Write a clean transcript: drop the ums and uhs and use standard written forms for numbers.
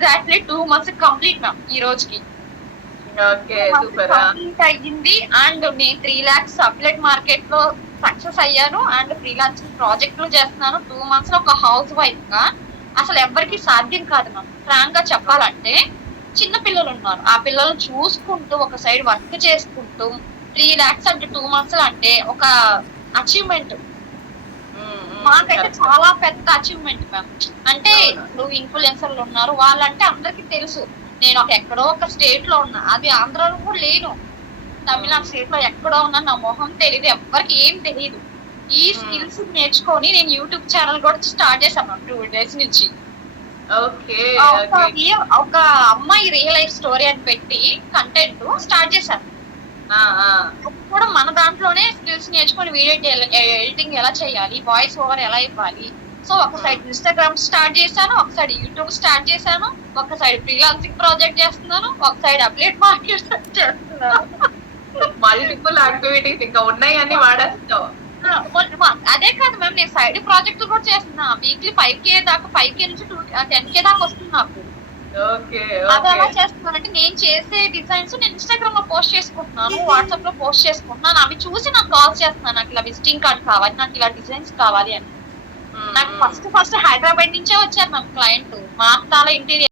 Exactly 2 months complete ma'am ఈ రోజుకి. Okay. Super. Complete అయ్యింది. అండ్ నేను 3 lakhs అప్లెట్ మార్కెట్ లో సక్సెస్ అయ్యాను. అండ్ ఫ్రీలాన్సింగ్ ప్రాజెక్టులు చేస్తున్నాను. 2 months లో ఒక హౌస్ వైఫ్ గా అసలు ఎవ్వరికి సాధ్యం కాదు మ్యామ్. ఫ్రాంక్ గా చెప్పాలంటే చిన్న పిల్లలు ఉన్నారు. ఆ పిల్లల్ని చూసుకుంటూ ఒక సైడ్ వర్క్ చేసుకుంటూ 3 lakhs అంటే 2 months లో అంటే ఒక అచీవ్మెంట్. మాకైతే చాలా పెద్ద అచీవ్మెంట్ మ్యామ్. అంటే అవును. ఇప్పుడు ఇన్ఫ్లుయెన్సర్లు ఉన్నారు, వాళ్ళంటే అందరికి తెలుసు. నేను ఎక్కడో ఒక స్టేట్ లో ఉన్నా, అది ఆంధ్రాలో కూడా లేను. తమిళనాడు స్టేట్ లో ఎక్కడో ఉన్నా, నా మొహం తెలియదు, ఎవ్వరికి ఏం తెలియదు. ఈ స్కిల్స్ నేర్చుకొని నేను యూట్యూబ్ ఛానల్ కూడా స్టార్ట్ చేశాను 2 days నుంచి. ఓకే. ఒక అమ్మాయి రియల్ లైఫ్ స్టోరీ అని పెట్టి కంటెంట్ స్టార్ట్ చేశాను. అది కూడా మన దాంట్లోనే స్కిల్స్ నేర్చుకొని వీడియో ఎడిటింగ్ ఎలా చేయాలి, వాయిస్ ఓవర్ ఎలా ఇవ్వాలి. సో ఒక సైడ్ ఇన్స్టాగ్రామ్ స్టార్ట్ చేశాను, ఒక సైడ్ యూట్యూబ్ స్టార్ట్ చేశాను, ఒక సైడ్ ఫ్రీలాన్సింగ్ ప్రాజెక్ట్ చేస్తున్నాను, ఒక సైడ్ అప్లెట్ మార్కెట్ చేస్తున్నాను. మల్టిపుల్ యాక్టివిటీస్ ఇంకా ఉన్నాయని వాడేస్తావు. అదే కాదు మ్యామ్, నేను సైడ్ ప్రాజెక్ట్ కూడా చేస్తున్నా. వీక్లీ 5K దాకా, 5K నుంచి 10K దాకా వస్తుంది నాకు. ఓకే. అది ఎలా చేస్తున్నానంటే, నేను చేసే డిజైన్స్ నేను ఇన్స్టాగ్రామ్ లో పోస్ట్ చేసుకుంటున్నాను, వాట్సాప్ లో పోస్ట్ చేసుకుంటున్నాను. అవి చూసి నాకు కాల్ చేస్తున్నాను, నాకు ఇలా విజిటింగ్ కార్డ్ కావాలి, నాకు ఇలా డిజైన్స్ కావాలి అని. నాకు ఫస్ట్ హైదరాబాద్ నుంచే వచ్చారు మ్యామ్ క్లయింట్. మా అత్తాల ఇంటీరియర్